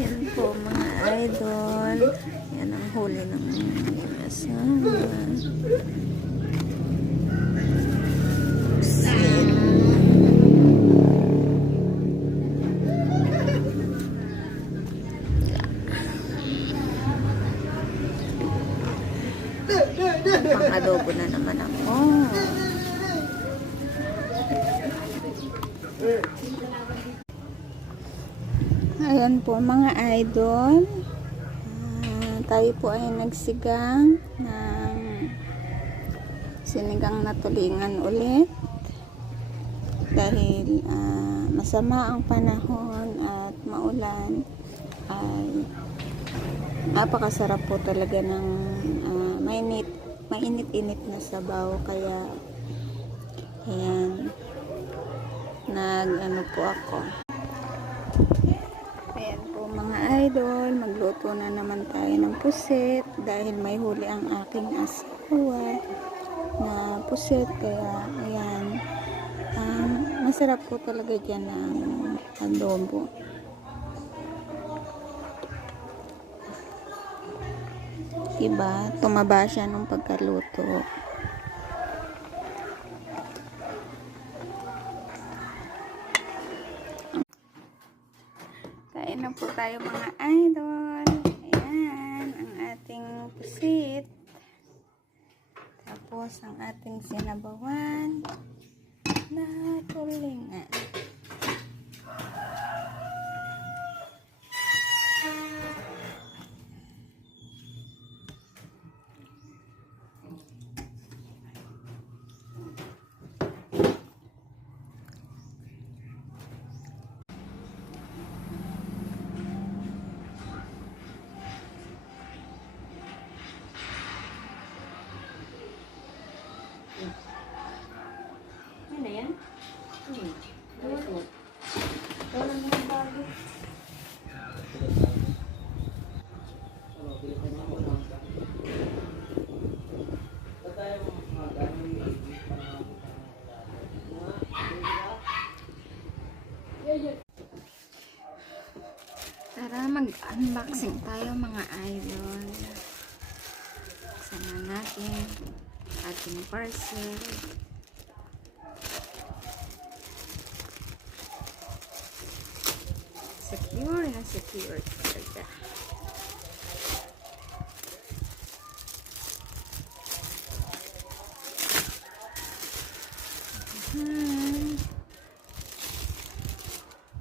Yan po mga idol. Yan ang huli ng asawa. Pusit. Pang-adobo na naman ako. Ayan po mga idol. Tayo po ay nagsigang ng sinigang na tulingan ulit. Dahil masama ang panahon at maulan, ay napakasarap po talaga ng mainit-init na sabaw. Kaya ayan, nag-ano po ako. Ayan po mga idol, magluto na naman tayo ng pusit dahil may huli ang aking asawa na pusit. Kaya ayan, masarap po talaga dyan ang adobo. Diba? Tumaba siya nung pagkaluto. Kain na po tayo mga idol. Ayan, ang ating pusit. Tapos ang ating sinabawan na tulingan. Ano yan? Wala naman bago. Tara, mag-unboxing tayo mga idol. Buksan na natin ating parcel. Secure na secure talaga.